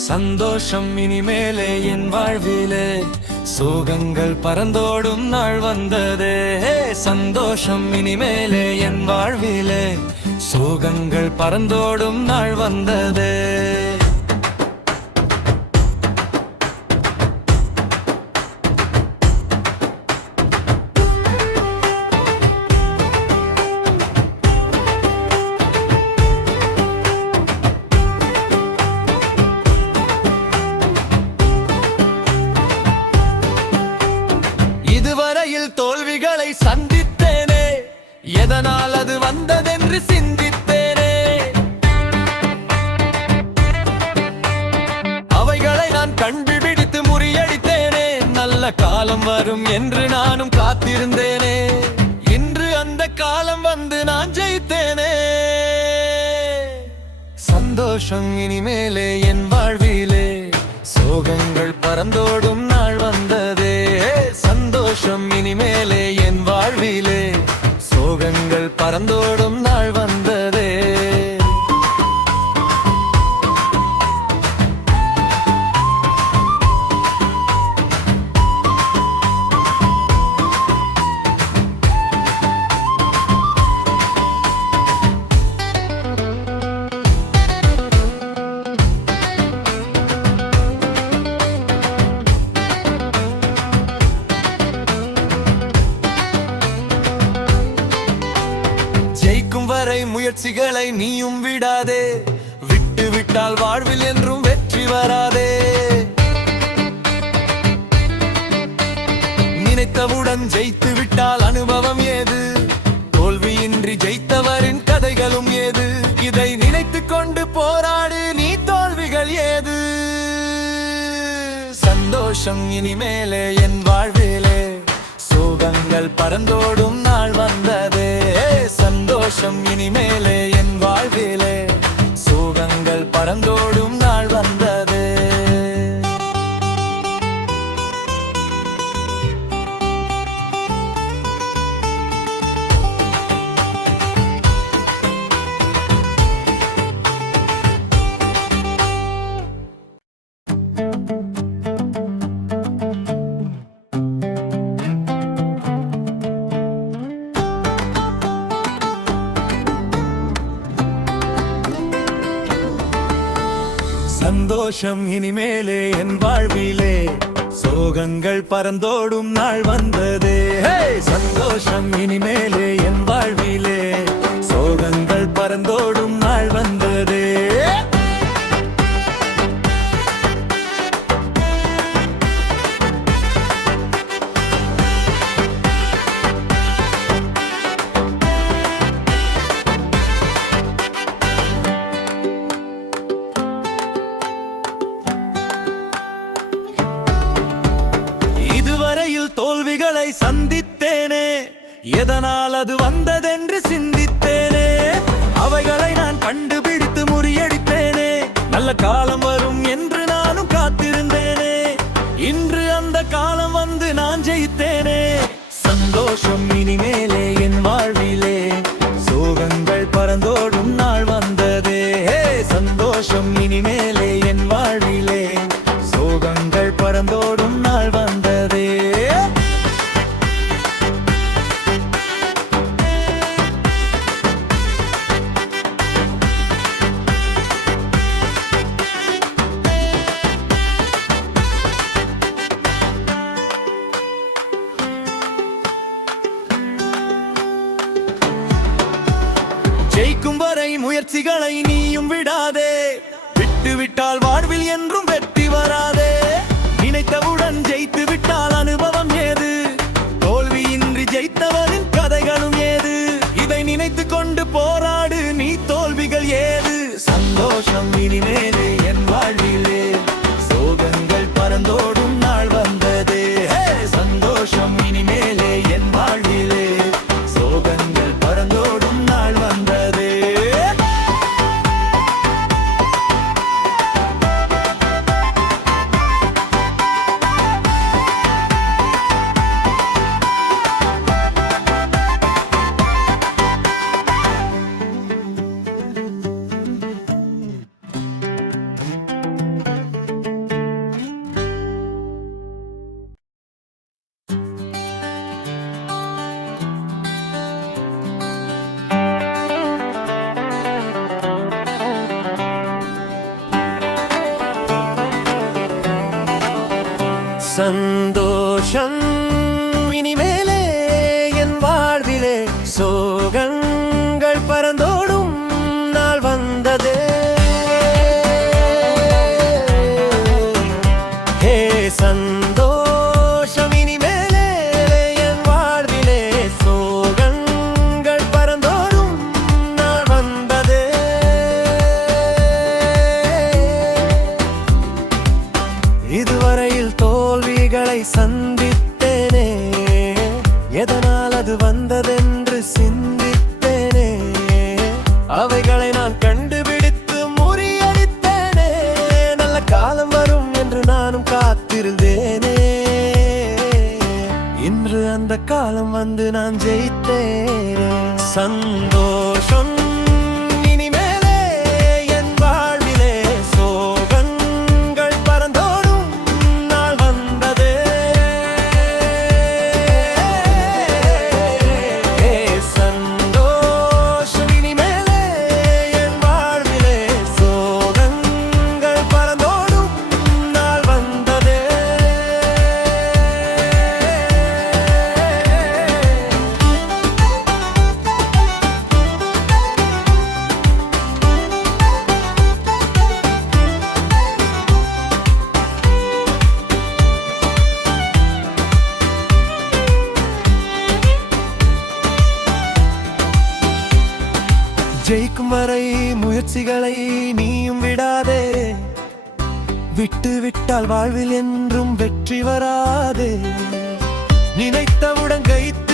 சந்தோஷம் இனிமேலே என் வாழ்விலே, சோகங்கள் பறந்தோடும் நாள் வந்ததே. சந்தோஷம் இனிமேலே என் வாழ்விலே, சோகங்கள் பறந்தோடும் நாள் வந்ததே. தோல்விகளை சந்தித்தேனே, எதனால் அது வந்ததென்று சிந்தித்தேனே. அவைகளை நான் கண்டுபிடித்து முறியடித்தேனே. நல்ல காலம் வரும் என்று நானும் காத்திருந்தேனே. இன்று அந்த காலம் வந்து நான் ஜெயித்தேனே. சந்தோஷம் இனிமேலே என் வாழ்விலே, சோகங்கள் பறந்தோடும் நாள் வந்ததே. சந்தோஷம் இனிமேலே என் வாழ்விலே, சோகங்கள் பறந்தோடும் நாள் வந்ததே. வரை முயற்சிகளை நீயும் விடாதே. விட்டு விட்டால் வாழ்வில் என்றும் வெற்றி வராதே. நினைத்தவுடன் ஜெயித்து விட்டால் அனுபவம் ஏது? தோல்வியின்றி ஜெயித்தவரின் கதைகளும் ஏது? இதை நினைத்துக் கொண்டு போராடு, நீ தோல்விகள் ஏது? சந்தோஷம் இனிமேலே என் வாழ்விலே, சோகங்கள் பறந்தோடும் நாள் வந்ததே. சந்தோஷம் இனிமேலே என் வாழ்விலே, சோகங்கள் பறந்தோடும் நாள் வந்ததே. சந்தோஷம் இனிமேலே என் வாழ்விலே, சோகங்கள் பறந்தோடும் நாள் வந்ததே. சந்தோஷம் இனிமேலே என் வாழ்விலே, சோகங்கள் பறந்தோடும் நாள் வந்ததே. தோல்விகளை சந்தித்தேனே, எதனால் அது வந்ததென்று சிந்தித்தேனே. அவைகளை நான் கண்டுபிடித்து முறியடித்தேனே. நல்ல காலம் வரும் என்று நானும் காத்திருந்தேனே. இன்று அந்த காலம் வந்து நான் ஜெயித்தேனே. சந்தோஷம் இனிமேலே என் வாழ்விலே, சோகங்கள் பறந்தோடும் நாள் வந்ததே. சந்தோஷம் இனிமேலே என் வாழ்விலே, சோகங்கள் பறந்தோடும் நாள் வந்ததே. ஜெயிக்கும் வரை முயற்சிகளை நீயும் விடாதே. விட்டு விட்டால் வாழ்வில் என்றும் வெற்றி வராதே. நினைத்தவுடன் ஜெயித்து விட்டால் அனுபவம் ஏது? தோல்வியின்றி ஜெயித்தவரின் கதைகளும் ஏது? இதை நினைத்துக் கொண்டு போராடு, நீ தோல்விகள் ஏது? சந்தோஷம் இனிமேலே என் வாழ்விலே, சோகங்கள் பறந்தோடும் நாள் வந்ததே. சந்தோஷம் இனிமேலே என் வாழ்விலே, சோகங்கள் பறந்தோடும் நாள் வந்ததே. சந்தோஷம் இனிமேலே என் வாழ்விலே சோகங்கள் பறந்தோடும் நாள் வந்ததே. ஹே சந்தோஷம் இனிமேலே என் வாழ்விலே சோகங்கள் பறந்தோடும் நாள் வந்ததே. இதுவரையில் தோல்விகளை சந்தித்தேனே, எதனால் அது வந்ததென்று சிந்தித்தேனே, அவைகளை நான் கண்டுபிடித்து முறியடித்தேனே. நல்ல காலம் வரும் என்று நானும் காத்திருந்தேனே, இன்று அந்த காலம் வந்து நான் ஜெயித்தேனே. சந்தோஷம் இனிமேலே என் வாழ்விலே சோகங்கள் பறந்தோடும் நாள் வந்ததே. சந்தோஷம் இனிமேலே என் வாழ்விலே சோகங்கள் பறந்தோடும் நாள் வந்ததே. ஜெயிக்கும் வரை முயற்சிகளை நீயும் விடாதே, விட்டு விட்டால் வாழ்வில் என்றும் வெற்றி வராதே. நினைத்தவுடன் கைத்து